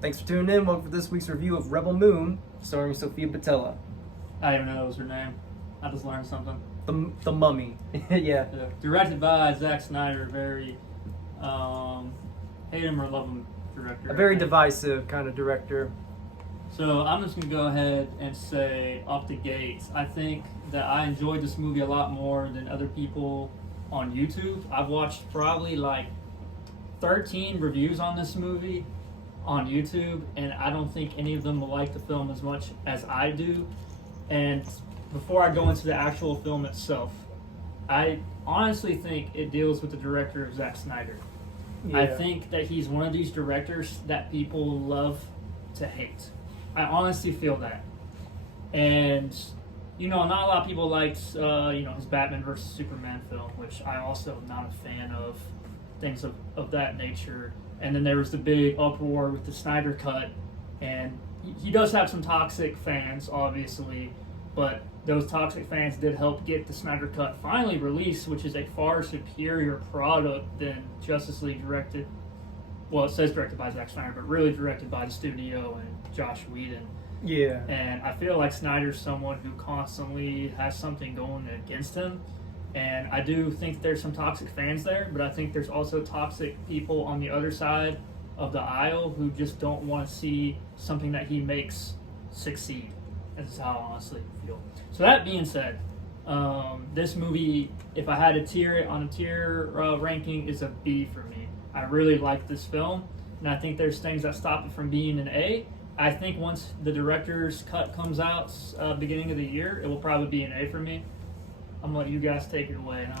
Thanks for tuning in. Welcome to this week's review of Rebel Moon, starring Sophia Boutella. I didn't even know that was her name. I just learned something. The Mummy. Yeah. Directed by Zack Snyder, very hate him or love him director. A very divisive kind of director. So I'm just going to go ahead and say off the gate, I think that I enjoyed this movie a lot more than other people on YouTube. I've watched probably like 13 reviews on this movie on YouTube, and I don't think any of them will like the film as much as I do. And before I go into the actual film itself, I honestly think it deals with the director of Zack Snyder. Yeah. I think that he's one of these directors that people love to hate. I honestly feel that. And, you know, not a lot of people liked, his Batman versus Superman film, which I also am not a fan of, things of that nature. And then there was the big uproar with the Snyder Cut, and he does have some toxic fans, obviously, but those toxic fans did help get the Snyder Cut finally released, which is a far superior product than Justice League directed. Well, it says directed by Zack Snyder, but really directed by the studio and Josh Whedon. Yeah. And I feel like Snyder's someone who constantly has something going against him. And I do think there's some toxic fans there, but I think there's also toxic people on the other side of the aisle who just don't want to see something that he makes succeed. This is how I honestly feel. So that being said, this movie, if I had to tier it on a tier ranking, is a B for me. I really like this film, and I think there's things that stop it from being an A. I think once the director's cut comes out beginning of the year, it will probably be an A for me. I'm going to let you guys take it away, and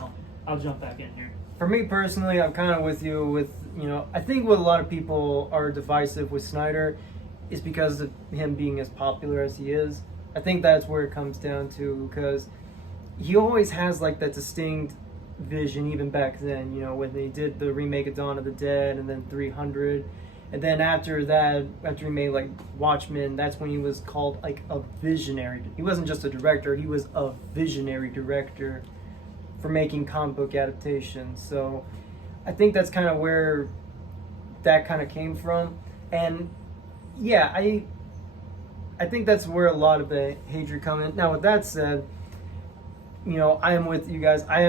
I'll jump back in here. For me personally, I'm kind of with you with, I think what a lot of people are divisive with Snyder is because of him being as popular as he is. I think that's where it comes down to, because he always has like that distinct vision even back then, when they did the remake of Dawn of the Dead and then 300. And then after that, after he made like Watchmen, that's when he was called like a visionary. He wasn't just a director, he was a visionary director for making comic book adaptations. So I think that's kind of where that kind of came from. And yeah, I think that's where a lot of the hatred come in. Now with that said, I am with you guys. I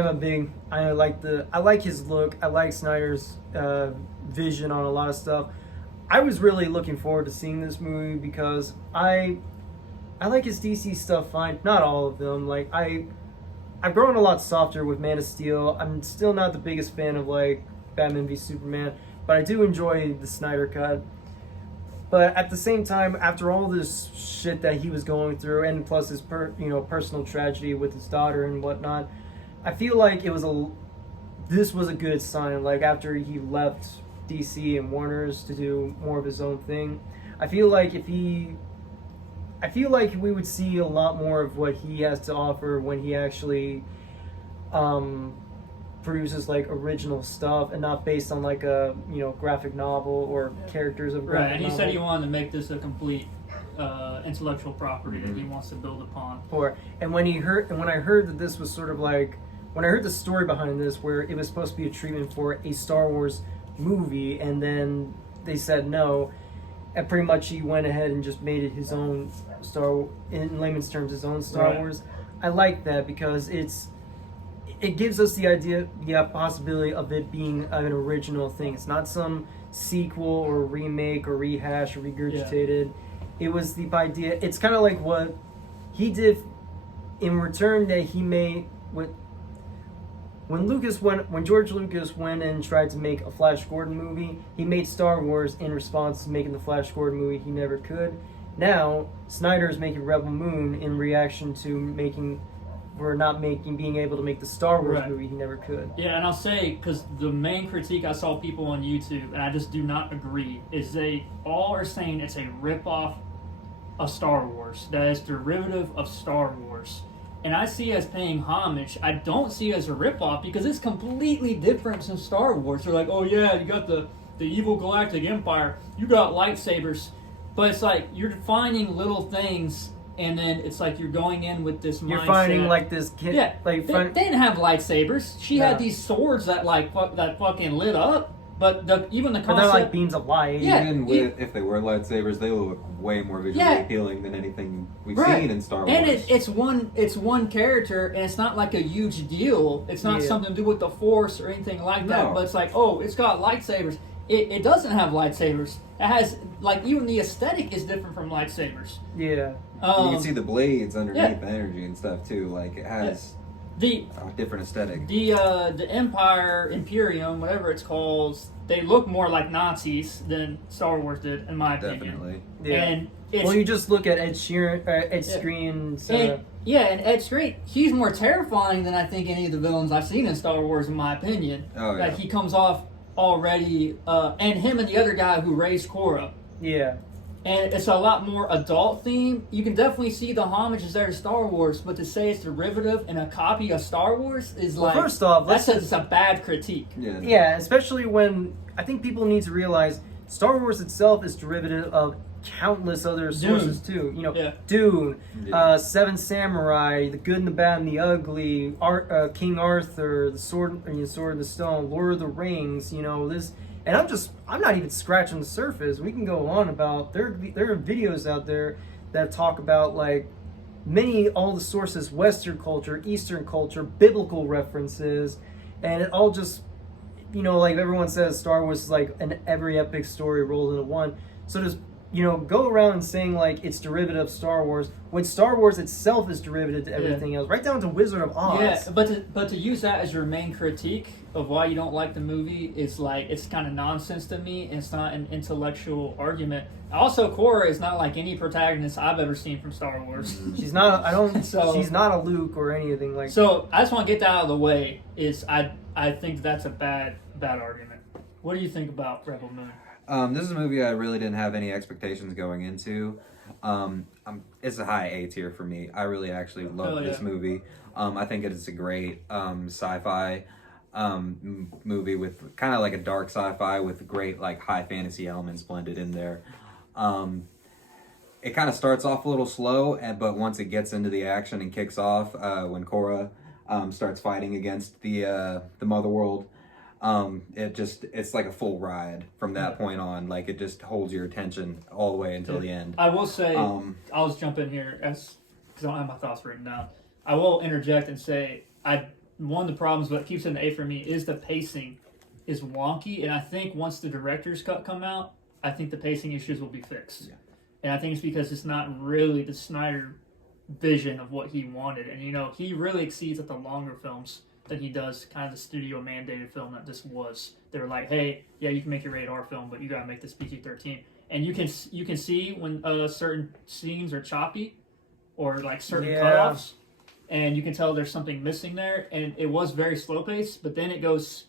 like his look. I like Snyder's vision on a lot of stuff. I was really looking forward to seeing this movie because I like his DC stuff fine. Not all of them. Like I've grown a lot softer with Man of Steel. I'm still not the biggest fan of like Batman v Superman, but I do enjoy the Snyder Cut. But at the same time, after all this shit that he was going through, and plus his personal tragedy with his daughter and whatnot, I feel like this was a good sign. Like after he left DC and Warner's to do more of his own thing, I feel like we would see a lot more of what he has to offer when he actually produces like original stuff and not based on like a graphic novel or characters of graphic right. And he novel. said he wanted to make this a complete intellectual property that he wants to build upon. And when I heard that this was sort of like, when I heard the story behind this, where it was supposed to be a treatment for a Star Wars movie, and then they said no, and pretty much he went ahead and just made it his own in layman's terms, his own Star Wars. I like that because it gives us the possibility of it being an original thing. It's not some sequel or remake or rehash or regurgitated. Yeah. It was the idea. It's kind of like what he did in return that he made with when George Lucas went and tried to make a Flash Gordon movie. He made Star Wars in response to making the Flash Gordon movie he never could. Now Snyder is making Rebel Moon in reaction to being able to make the Star Wars movie he never could. Yeah, and I'll say, because the main critique I saw people on YouTube, and I just do not agree, is they all are saying it's a ripoff of Star Wars, that is derivative of Star Wars. And I see it as paying homage. I don't see it as a ripoff because it's completely different from Star Wars. They're like, oh yeah, you got the evil galactic empire, you got lightsabers. But it's like, you're finding little things, and then it's like you're going in with this mindset. You're finding like this kid. Yeah, they didn't have lightsabers. She had these swords that fucking lit up. But even the But they're concept, like beams of light. Yeah. Even if they were lightsabers, they look way more visually Yeah. appealing than anything we've Right. seen in Star Wars. and it's one character, and it's not like a huge deal. It's not Yeah. something to do with the Force or anything like that. No. But it's like, oh, it's got lightsabers. It doesn't have lightsabers. It has, like, even the aesthetic is different from lightsabers. Yeah. You can see the blades underneath yeah. the energy and stuff too. Like it has the a different aesthetic. the Empire, Imperium, whatever it's called, they look more like Nazis than Star Wars did, in my opinion. Definitely. Yeah. And it's, Well, you just look at Ed Screen's. and Ed Skrein, he's more terrifying than I think any of the villains I've seen in Star Wars, in my opinion. Oh, yeah. Like, he comes off already, and him and the other guy who raised Korra. Yeah. And it's a lot more adult theme. You can definitely see the homages there to Star Wars, but to say it's derivative and a copy of Star Wars is Well, like, first off, it's a bad critique. Yeah. Yeah, especially when I think people need to realize Star Wars itself is derivative of countless other sources too. You know, Yeah. Dune, Yeah. Seven Samurai, The Good and the Bad and the Ugly, King Arthur, the Sword and the Stone, Lord of the Rings. You know this, and I'm not even scratching the surface. We can go on about there are videos out there that talk about like all the sources, Western culture, Eastern culture, biblical references, and it all just, you know, like everyone says, Star Wars is like every epic story rolled into one. So just, you know, go around and saying like it's derivative of Star Wars when Star Wars itself is derivative to everything else, right down to Wizard of Oz. Yeah, but to use that as your main critique of why you don't like the movie is like, it's kind of nonsense to me, and it's not an intellectual argument. Also, Korra is not like any protagonist I've ever seen from Star Wars. She's not. I don't. So- she's not a Luke or anything like. So I just want to get that out of the way. I think that's a bad argument. What do you think about Rebel Moon? This is a movie I really didn't have any expectations going into. It's a high A tier for me. I really actually love this movie. I think it is a great sci-fi movie with kind of like a dark sci-fi with great like high fantasy elements blended in there. It kind of starts off a little slow, but once it gets into the action and kicks off, when Korra starts fighting against the Mother World, it's like a full ride from that point on. Like, it just holds your attention all the way until the end. I will say, I'll just jump in here because I don't have my thoughts written down. I will interject and say, one of the problems that keeps it an A for me is the pacing is wonky, and I think once the director's cut come out, I think the pacing issues will be fixed. Yeah. And I think it's because it's not really the Snyder vision of what he wanted. And, you know, he really exceeds at the longer films than he does kind of the studio mandated film that this was. They were like, hey, yeah, you can make your rated R film, but you gotta make this PG-13. And you can see when certain scenes are choppy or like certain cutoffs, and you can tell there's something missing there. And it was very slow paced, but then it goes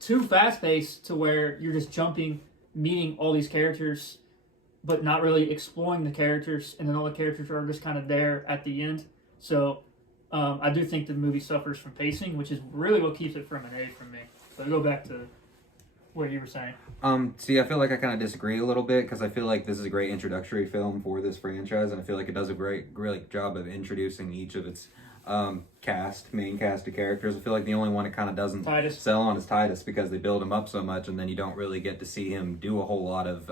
too fast paced to where you're just jumping, meeting all these characters, but not really exploring the characters, and then all the characters are just kind of there at the end. So I do think the movie suffers from pacing, which is really what keeps it from an A for me. So go back to what you were saying. See, I feel like I kind of disagree a little bit, because I feel like this is a great introductory film for this franchise, and I feel like it does a great job of introducing each of its main cast of characters. I feel like the only one it kind of doesn't sell on is Titus, because they build him up so much, and then you don't really get to see him do a whole lot of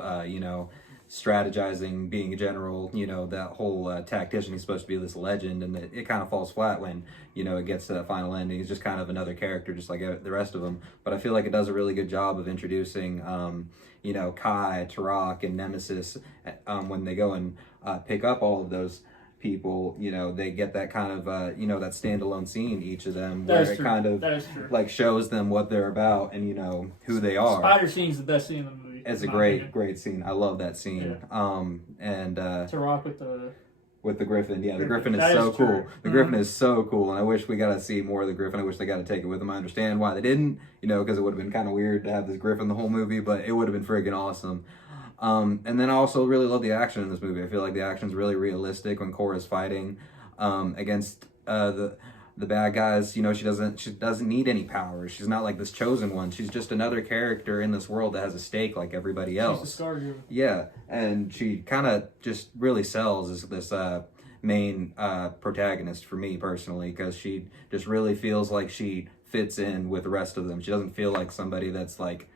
strategizing, being a general, that whole tactician. He's supposed to be this legend, and it kind of falls flat when, it gets to that final ending. He's just kind of another character, just like the rest of them. But I feel like it does a really good job of introducing, Kai, Turok, and Nemesis. When they go and pick up all of those people, they get that kind of, that standalone scene, each of them, where it kind of like shows them what they're about and, who they are. Spider scene's the best scene in the movie. It's a great scene. I love that scene. Yeah. And Turok with the Griffin. Yeah, the Griffin is so cool. The Griffin is so cool, and I wish we got to see more of the Griffin. I wish they got to take it with them. I understand why they didn't, because it would have been kind of weird to have this Griffin the whole movie, but it would have been friggin' awesome. And then I also really love the action in this movie. I feel like the action's really realistic when Korra's fighting against the bad guys. She doesn't need any powers. She's not like this chosen one. She's just another character in this world that has a stake like everybody else. She's a Stargirl. Yeah, and she kind of just really sells as this main protagonist for me personally, because she just really feels like she fits in with the rest of them. She doesn't feel like somebody that's like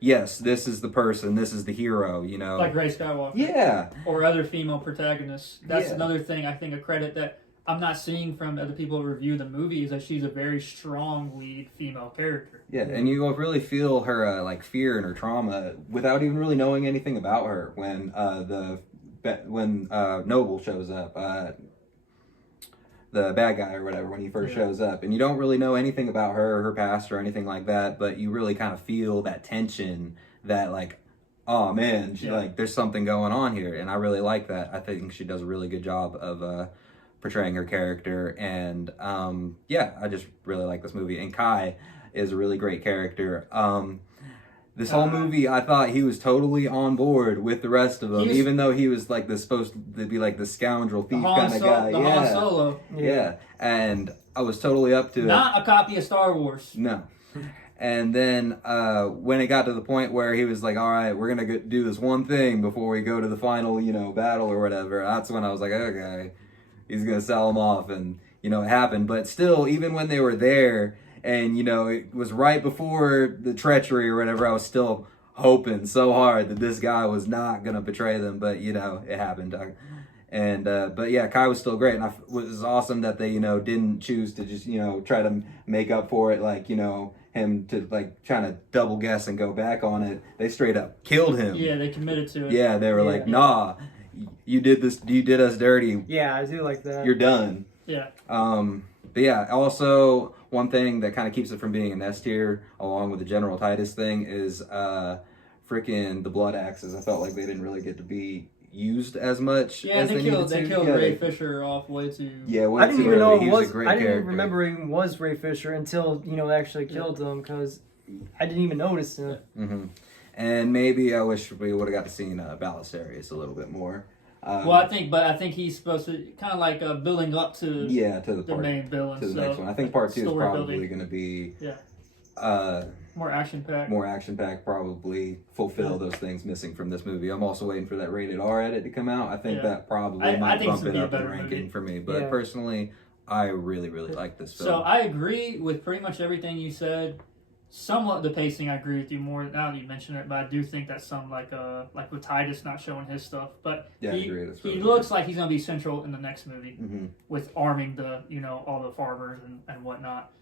yes, this is the person, this is the hero, you know. Like Rey Skywalker. Yeah. Or other female protagonists. That's Yeah. another thing I think a credit that I'm not seeing from other people who review the movie is that she's a very strong lead female character. Yeah, and you really feel her like fear and her trauma without even really knowing anything about her when Noble shows up, the bad guy or whatever, when he first shows up, and you don't really know anything about her or her past or anything like that, but you really kind of feel that tension that like, oh man, she like there's something going on here, and I really like that. I think she does a really good job of portraying her character, and I just really like this movie. And Kai is a really great character. This whole movie, I thought he was totally on board with the rest of them, even though he was like supposed to be like the scoundrel thief kind of guy. Han Solo. Yeah, and I was totally up to it. Not a copy of Star Wars. No. And then when it got to the point where he was like, all right, we're going to do this one thing before we go to the final, battle or whatever, that's when I was like, okay, he's going to sell him off. And, it happened. But still, even when they were there and, it was right before the treachery or whatever, I was still hoping so hard that this guy was not going to betray them. But, it happened. But yeah, Kai was still great. And it was awesome that they, didn't choose to just, try to make up for it, like, him to like trying to double guess and go back on it. They straight up killed him. Yeah, they committed to it. Yeah, they were like, nah, you did us dirty. Yeah, I do like that. You're done. Yeah. But yeah, also one thing that kind of keeps it from being an S tier, along with the General Titus thing, is freaking the blood axes. I felt like they didn't really get to be used as much. Yeah, as they killed Ray Fisher off way too. Yeah, I didn't even know it was. I didn't even remember it was Ray Fisher until they actually killed him, because I didn't even notice him. Mm-hmm. And maybe I wish we would have got to see Balisarius a little bit more. I think he's supposed to kind of like building up to the main villain, to the next one. I think part 2 is probably going to be more action packed. More action packed, probably fulfill those things missing from this movie. I'm also waiting for that rated R edit to come out. I think that probably might bump it up in ranking for me. But personally, I really, really like this film. So I agree with pretty much everything you said. Somewhat the pacing, I agree with you more now that you mention it, but I do think that some like with Titus not showing his stuff, but I agree. He looks like he's gonna be central in the next movie with arming the all the farmers and whatnot.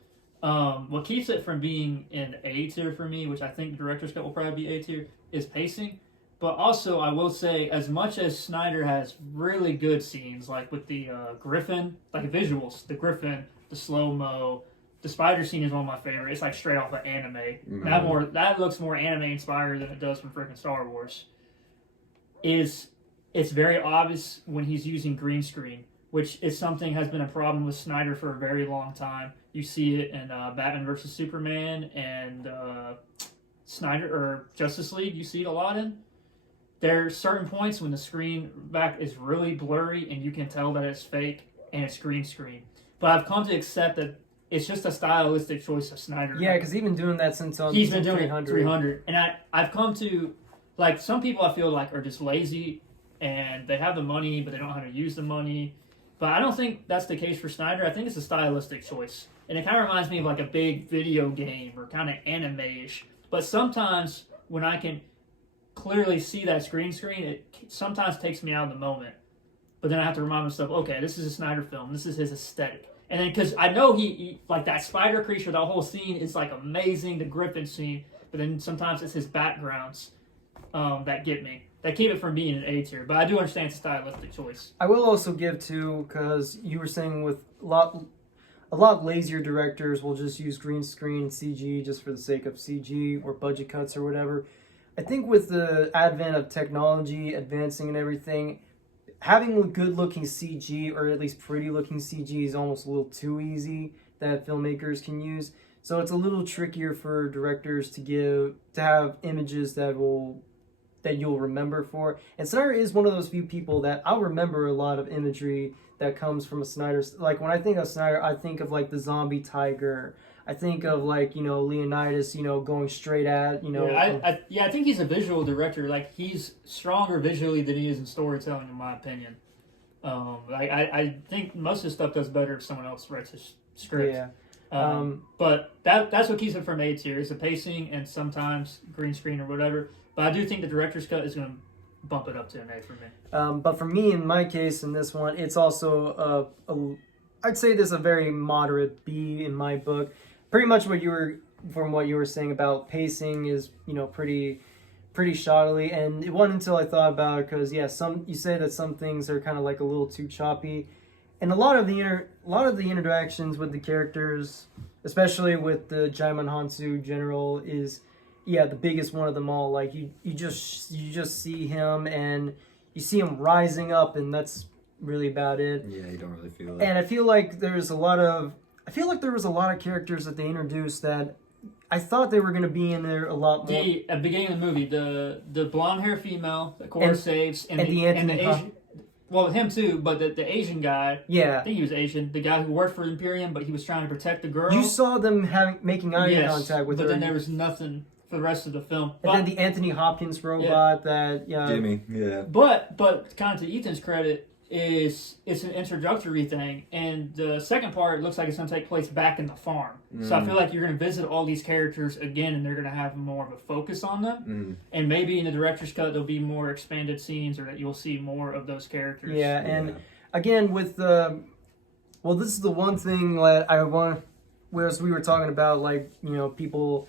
What keeps it from being in A tier for me, which I think the director's cut will probably be A tier, is pacing. But also, I will say, as much as Snyder has really good scenes, like with the Griffin, like visuals, the Griffin, the slow-mo, the spider scene is one of my favorites. It's like straight off of anime. Mm-hmm. That looks more anime inspired than it does from freaking Star Wars. It's very obvious when he's using green screen, which is something has been a problem with Snyder for a very long time. You see it in Batman vs Superman and Snyder or Justice League. You see it a lot in. There are certain points when the screen back is really blurry and you can tell that it's fake and it's green screen. But I've come to accept that it's just a stylistic choice of Snyder. Yeah, because he's been doing that since he's been doing 300. And I've come to, like, some people I feel like are just lazy and they have the money, but they don't know how to use the money. But I don't think that's the case for Snyder. I think it's a stylistic choice. And it kind of reminds me of like a big video game or kind of anime-ish. But sometimes when I can clearly see that screen, it sometimes takes me out of the moment. But then I have to remind myself, okay, this is a Snyder film. This is his aesthetic. And then, because I know he like that spider creature, that whole scene is like amazing, the Griffin scene. But then sometimes it's his backgrounds that get me. That keep it from being an A tier. But I do understand it's a stylistic choice. I will also give too, because you were saying with a lot lazier directors will just use green screen CG just for the sake of CG or budget cuts or whatever. I think with the advent of technology advancing and everything, having good-looking CG, or at least pretty-looking CG, is almost a little too easy that filmmakers can use. So it's a little trickier for directors to have images that you'll remember for. And Snyder is one of those few people that I'll remember a lot of imagery that comes from a Snyder. Like, when I think of Snyder, I think of, like, the zombie tiger. I think of, like, Leonidas, going straight at, I think he's a visual director. Like, he's stronger visually than he is in storytelling, in my opinion. I think most of his stuff does better if someone else writes his script. Yeah. But that's what keeps it from A tier is the pacing and sometimes green screen or whatever. But I do think the director's cut is going to bump it up to an A for me. But for me, in my case, in this one, it's also I'd say this is a very moderate B in my book. Pretty much what you were saying about pacing is, pretty shoddily, and it wasn't until I thought about it because you say that some things are kind of like a little too choppy, and a lot of the interactions with the characters, especially with the Jaimon Hansu general, is the biggest one of them all. Like you just see him and you see him rising up, and that's really about it. Yeah, you don't really feel it. And I feel like there was a lot of characters that they introduced that I thought they were going to be in there a lot more. At the beginning of the movie, the blonde hair female that Cora saves, and the Asian. Well, him too, but the Asian guy. Yeah, I think he was Asian. The guy who worked for Imperium, but he was trying to protect the girl. You saw them making eye contact with her. But then there was nothing for the rest of the film. And then the Anthony Hopkins robot that Jimmy, yeah. But kind of to Ethan's credit, it's an introductory thing, and the second part looks like it's going to take place back in the farm. So I feel like you're going to visit all these characters again, and they're going to have more of a focus on them. And maybe in the director's cut there'll be more expanded scenes, or that you'll see more of those characters. Yeah, and again with this is the one thing that I want. Whereas we were talking about people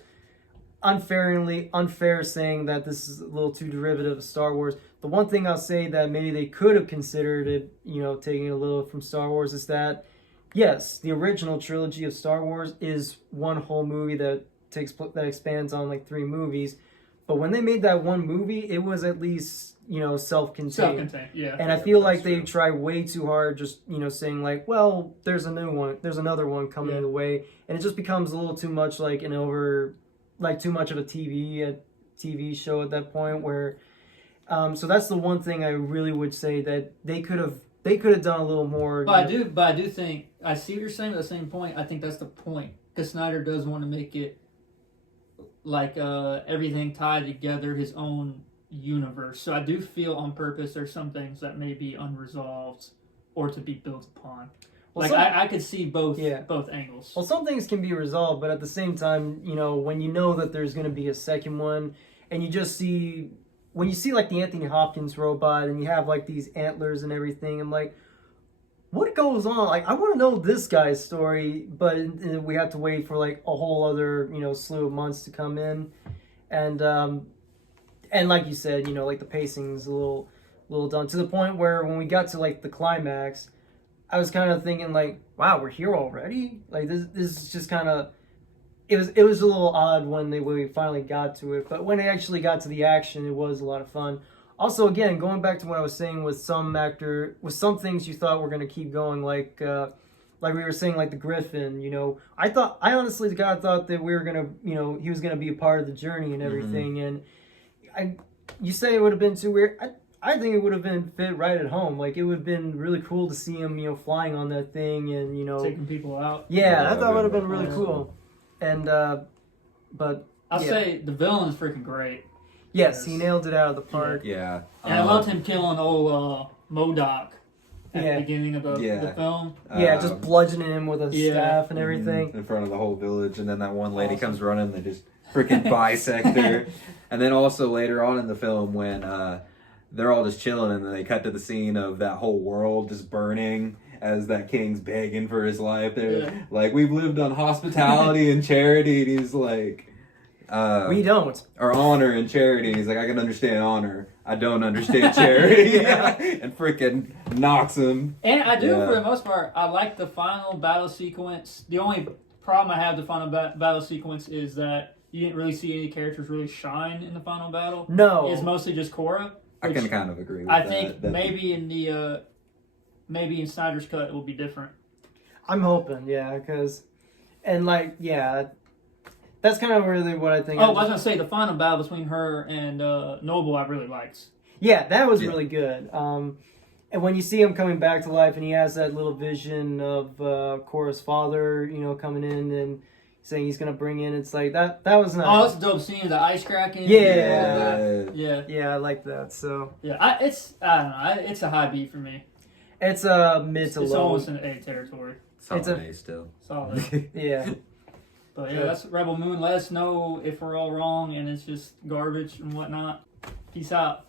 unfair saying that this is a little too derivative of Star Wars. The one thing I'll say that maybe they could have considered it, taking it a little from Star Wars, is that yes, the original trilogy of Star Wars is one whole movie that expands on like 3 movies, but when they made that one movie, it was at least self-contained. Yeah. And I feel like they try way too hard, just saying like, well, there's another one coming the way, and it just becomes a little too much like too much of a TV show at that point where. So that's the one thing I really would say that they could have done a little more. But I do think I see what you're saying. But at the same point, I think that's the point because Snyder does want to make it like everything tied together, his own universe. So I do feel on purpose there's some things that may be unresolved or to be built upon. Well, I could see both angles. Well, some things can be resolved, but at the same time, when you know that there's going to be a second one, and you just see. When you see like the Anthony Hopkins robot and you have like these antlers and everything, I'm like, what goes on? Like, I want to know this guy's story, but we have to wait for like a whole other, slew of months to come in. And like you said, like the pacing's a little done to the point where when we got to like the climax, I was kind of thinking like, wow, we're here already? Like this is just kind of. It was a little odd when we finally got to it, but when it actually got to the action, it was a lot of fun. Also, again, going back to what I was saying with some things you thought were going to keep going, like we were saying, like the Griffin. I honestly thought that we were gonna, he was gonna be a part of the journey and everything. And you say it would have been too weird. I think it would have been fit right at home. Like it would have been really cool to see him, flying on that thing and taking people out. Yeah, I thought it would have been really cool. And but I'll say the villain is freaking great. Yes, he nailed it out of the park. Yeah, and I loved him killing old MODOK at the beginning of the film. Just bludgeoning him with a staff and everything in front of the whole village, and then that one lady comes running, they just freaking bisect her. And then also later on in the film when they're all just chilling, and then they cut to the scene of that whole world just burning. As that king's begging for his life, they're like, "We've lived on hospitality and charity." And he's like, "We don't." Or honor and charity. He's like, "I can understand honor. I don't understand charity." And freaking knocks him. And I do, for the most part, I like the final battle sequence. The only problem I have with the final battle sequence is that you didn't really see any characters really shine in the final battle. No, it's mostly just Korra. I can kind of agree with that. I think maybe in the. Maybe in Snyder's cut it will be different. I'm hoping, because, that's kind of really what I think. Oh, I was gonna say the final battle between her and Noble, I really liked. Yeah, that was really good. And when you see him coming back to life, and he has that little vision of Korra's father, coming in and saying he's gonna bring in, it's like that was nice. Oh, that's a dope scene. The ice cracking. Yeah, I like that. So I don't know. It's a high B for me. It's a mid to low. It's almost in A territory. It's Solid A still. Solid. Yeah. But yeah, that's Rebel Moon. Let us know if we're all wrong and it's just garbage and whatnot. Peace out.